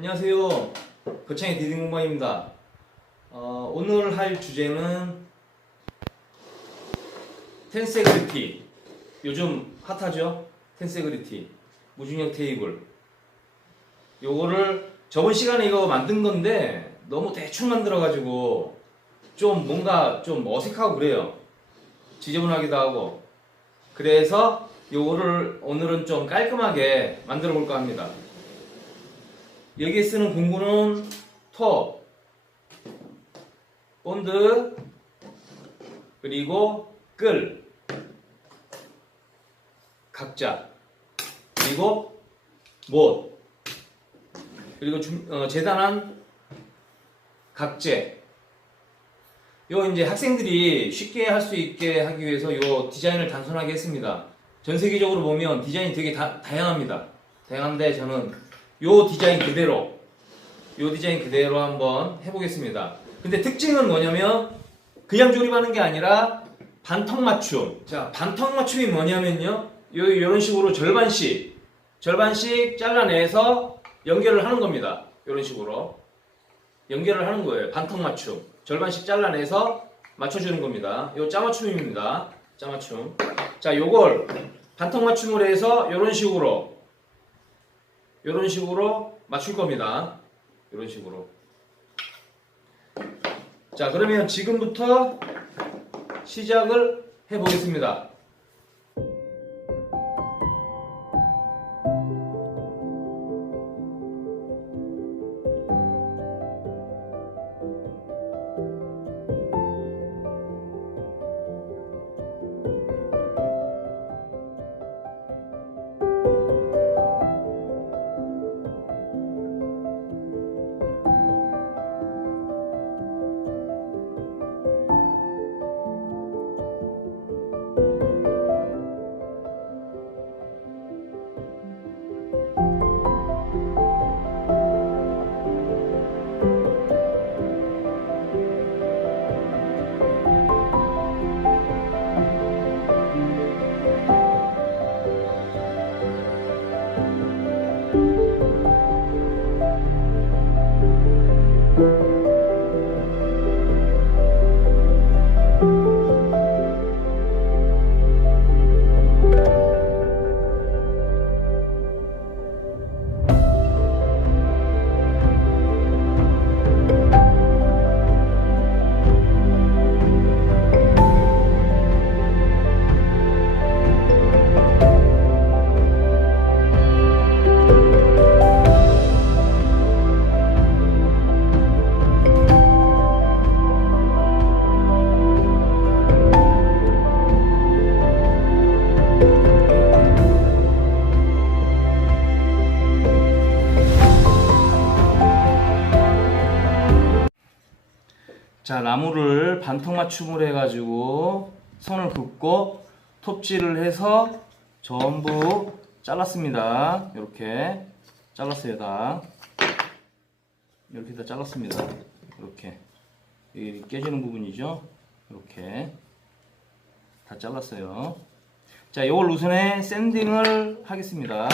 안녕하세요. 거창의 디딩 공방입니다. 어, 오늘 할 주제는 텐세그리티. 요즘 핫하죠? 텐세그리티. 무중력 테이블. 요거를 저번 시간에 이거 만든 건데 너무 대충 만들어가지고 좀 뭔가 좀 어색하고 그래요. 지저분하기도 하고. 그래서 요거를 오늘은 좀 깔끔하게 만들어 볼까 합니다. 여기에 쓰는 공구는 톱, 본드, 그리고 끌, 각자, 그리고 못, 그리고 중- 어, 재단한 각재. 요 이제 학생들이 쉽게 할 수 있게 하기 위해서 요 디자인을 단순하게 했습니다. 전 세계적으로 보면 디자인이 되게 다, 다양합니다. 다양한데 저는 요 디자인 그대로 요 디자인 그대로 한번 해보겠습니다. 근데 특징은 뭐냐면 그냥 조립하는 게 아니라 반턱 맞춤. 자, 반턱 맞춤이 뭐냐면요. 요 이런 식으로 절반씩 절반씩 잘라내서 연결을 하는 겁니다. 이런 식으로 연결을 하는 거예요. 반턱 맞춤. 절반씩 잘라내서 맞춰주는 겁니다. 요 짜맞춤입니다. 짜맞춤. 자, 요걸 반턱 맞춤을 해서 이런 식으로 이런 식으로 맞출 겁니다. 이런 식으로. 자, 그러면 지금부터 시작을 해 보겠습니다. 자, 나무를 반턱 맞춤을 해가지고 선을 긋고 톱질을 해서 전부 잘랐습니다. 이렇게 잘랐어요, 다. 이렇게 다 잘랐습니다. 이렇게. 이 깨지는 부분이죠. 이렇게. 다 잘랐어요. 자, 이걸 우선에 샌딩을 하겠습니다.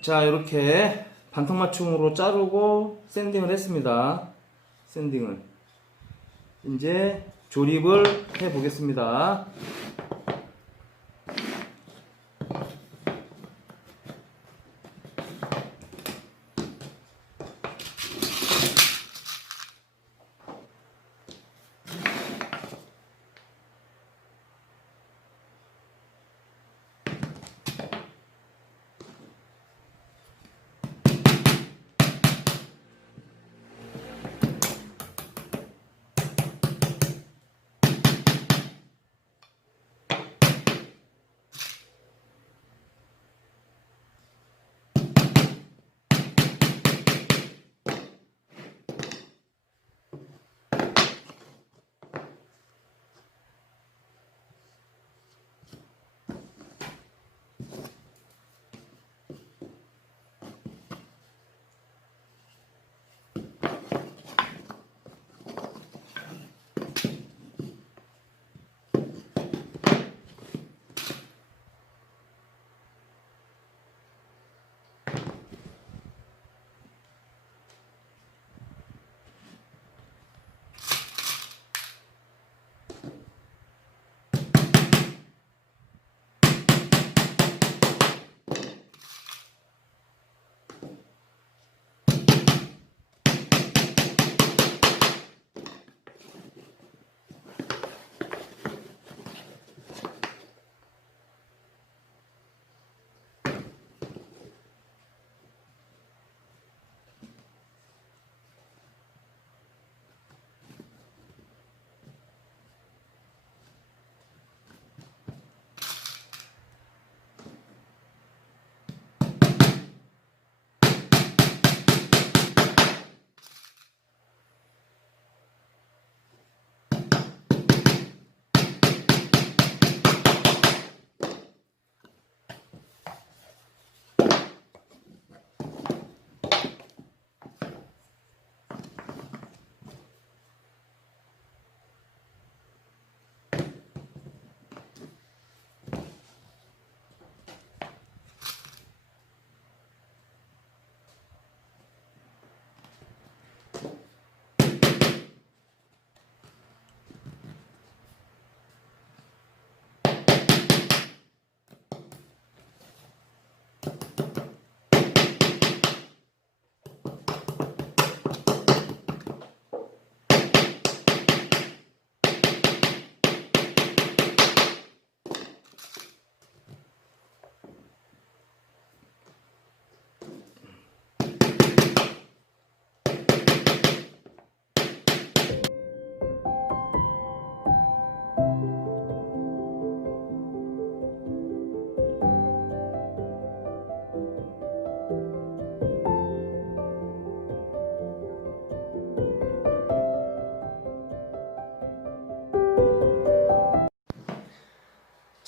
자, 이렇게 반턱 맞춤으로 자르고 샌딩을 했습니다. 샌딩을. 이제 조립을 해 보겠습니다.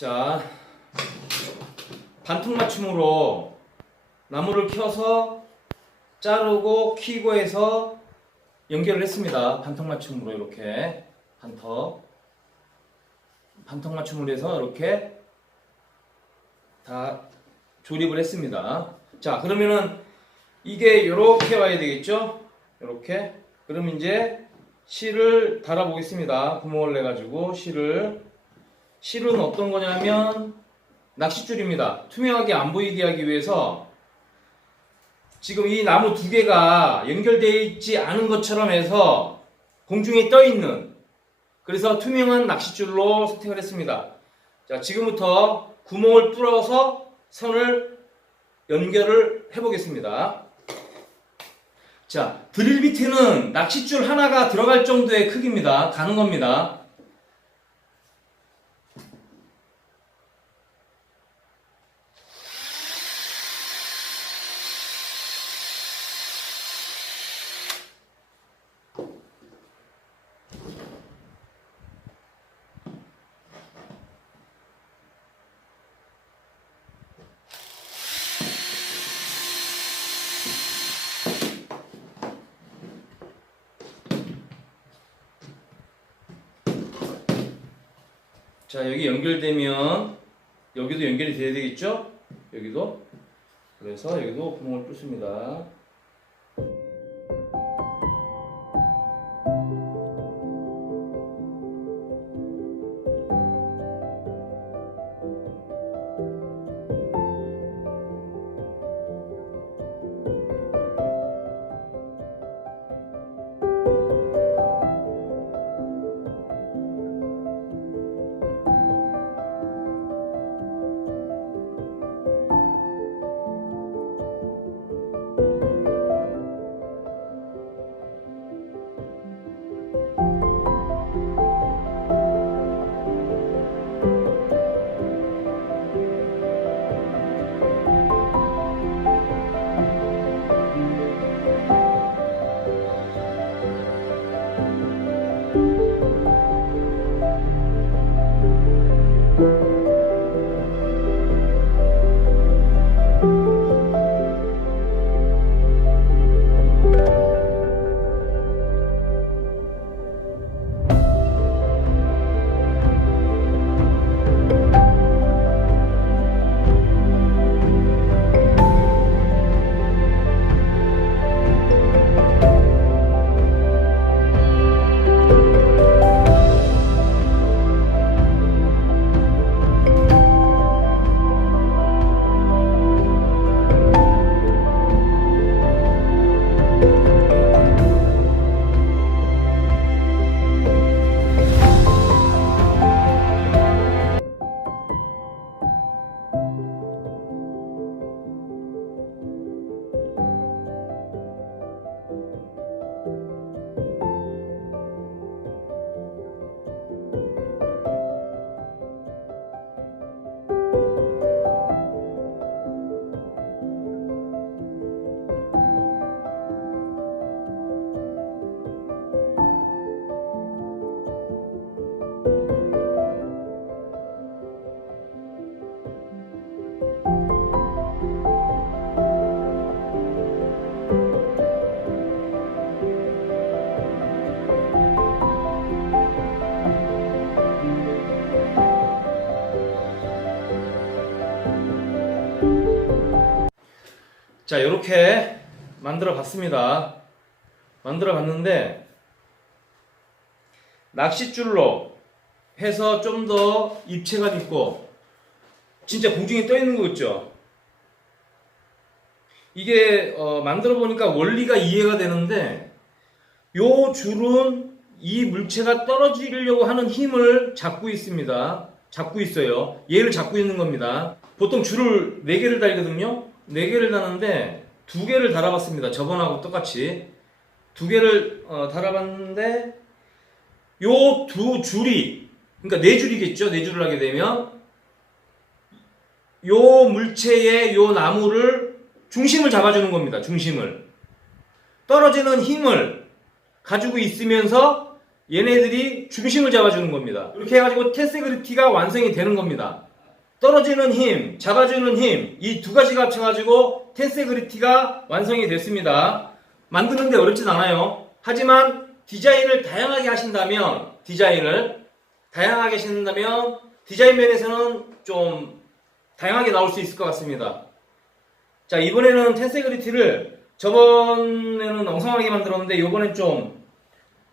자, 반통 맞춤으로 나무를 켜서 자르고 키고 해서 연결을 했습니다. 반통 맞춤으로 이렇게 반턱 반턱 맞춤으로 해서 이렇게 다 조립을 했습니다. 자, 그러면은 이게 이렇게 와야 되겠죠? 이렇게. 그럼 이제 실을 달아 보겠습니다. 구멍을 내 가지고 실을 실은 어떤 거냐면 낚싯줄입니다. 투명하게 안 보이게 하기 위해서 지금 이 나무 두 개가 연결되어 있지 않은 것처럼 해서 공중에 떠 있는 그래서 투명한 낚싯줄로 선택을 했습니다. 자, 지금부터 구멍을 뚫어서 선을 연결을 해 보겠습니다. 자, 드릴 비트는 낚싯줄 하나가 들어갈 정도의 크기입니다. 가는 겁니다. 자, 여기 연결되면 여기도 연결이 돼야 되겠죠? 여기도. 그래서 여기도 구멍을 뚫습니다. 자, 이렇게 만들어 봤습니다. 만들어 봤는데, 낚싯줄로 해서 좀 더 입체감 있고, 진짜 공중에 떠 있는 거 있죠? 이게, 어, 만들어 보니까 원리가 이해가 되는데, 요 줄은 이 물체가 떨어지려고 하는 힘을 잡고 있습니다. 잡고 있어요. 얘를 잡고 있는 겁니다. 보통 줄을 4개를 달거든요. 4개를 다는데 2개를 달아봤습니다. 저번하고 똑같이. 2개를 어, 달아봤는데 요 두 줄이 그러니까 네 줄이겠죠. 네 줄을 하게 되면 요 물체의 요 나무를 중심을 잡아주는 겁니다. 중심을. 떨어지는 힘을 가지고 있으면서 얘네들이 중심을 잡아주는 겁니다. 이렇게 해가지고 테스그리티가 완성이 되는 겁니다. 떨어지는 힘, 잡아주는 힘, 이 두 가지가 합쳐가지고 텐세그리티가 완성이 됐습니다. 만드는데 어렵진 않아요. 하지만 디자인을 다양하게 하신다면, 디자인을 다양하게 하신다면, 디자인 면에서는 좀 다양하게 나올 수 있을 것 같습니다. 자, 이번에는 텐세그리티를 저번에는 엉성하게 만들었는데, 이번엔 좀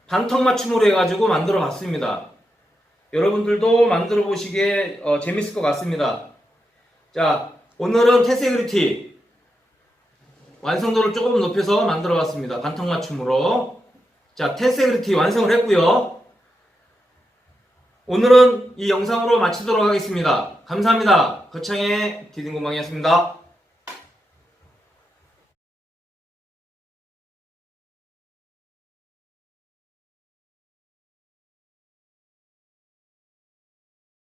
반턱 맞춤으로 해가지고 만들어 봤습니다. 여러분들도 만들어 보시기에 어, 재밌을 것 같습니다. 자, 오늘은 텐세그리티 완성도를 조금 높여서 만들어 봤습니다. 반턱 맞춤으로. 자, 텐세그리티 완성을 했고요. 오늘은 이 영상으로 마치도록 하겠습니다. 감사합니다. 거창의 디딩공방이었습니다.